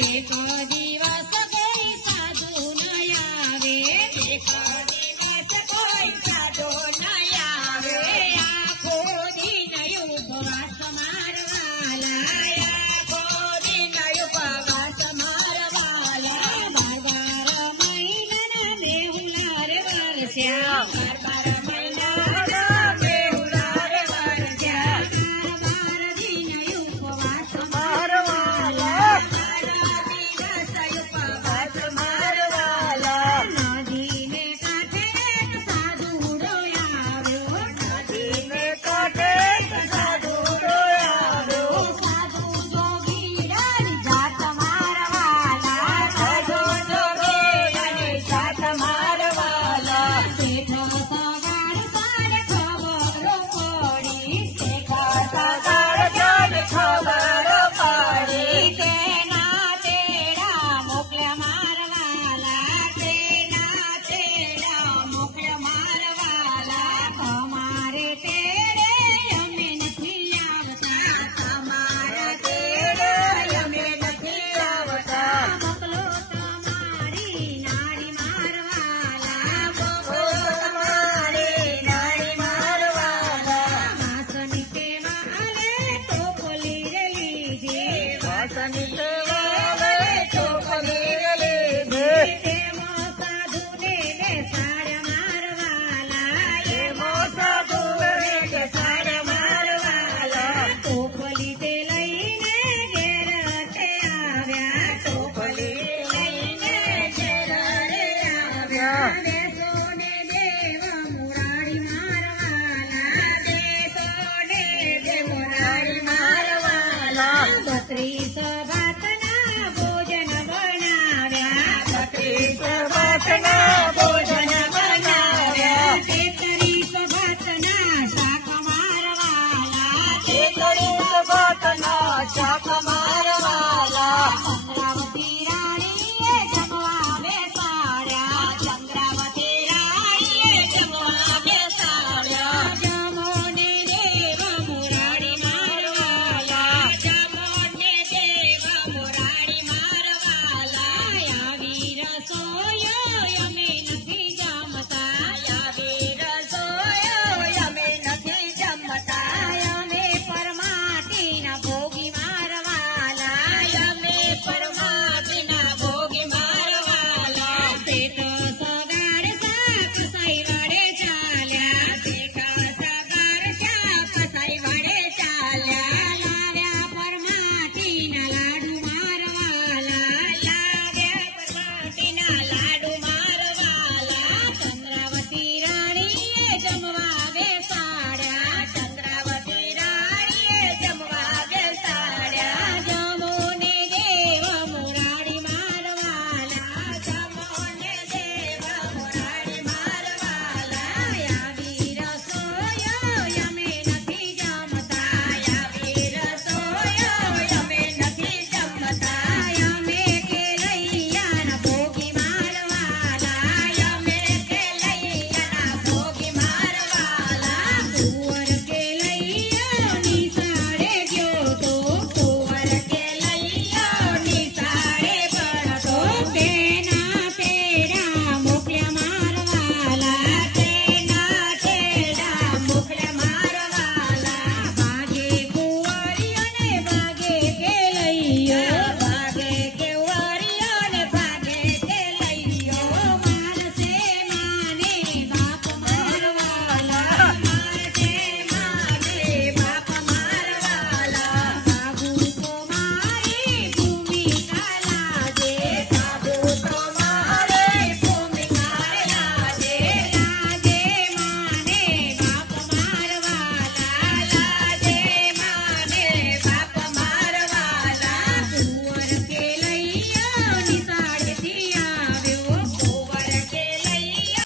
એક દિવસ કોઈ સાધુ ન આવે, એક દિવસ કોઈ સાધુ ન આવે, આખો દિન ઉપવાસ મારવાલા, આખો દિન ઉપવાસ મારવાલા, 12 મહિનાના મેહુલા રે વરસ્યા, 12 મહિનાના મેહુલા રે વરસ્યા, 12 દિન ઉપવાસ મારવાલા, 12 દિવસ ઉપવાસ મારવાલા, નદીને કાંઠે એક સાધુડો આવ્યો, નદીને કાંઠે એક સાધુડો આવ્યો, સાધુ જોગીડાની જાત મારવાલા, સાધુ જોગીડાની જાત મારવાલા, શેઠ સગાડ સાર ખબર પડી, શેઠ સગાડ સાર ખબર પડી, તેના ચેડા મોકલ્યા મારવાલા, તેના ચેડા મોકલ્યા મારવાલા, તમારે તેડે અમે નથી આવતા, તમારા તેડે અમે નથી આવતા, મોકલો તમારી નાડી મારવાલા, મોકલો તમારી નાડી મારવાલા, વાસની સેવા અને ટોપલી રે લીજે, વાસની સેવા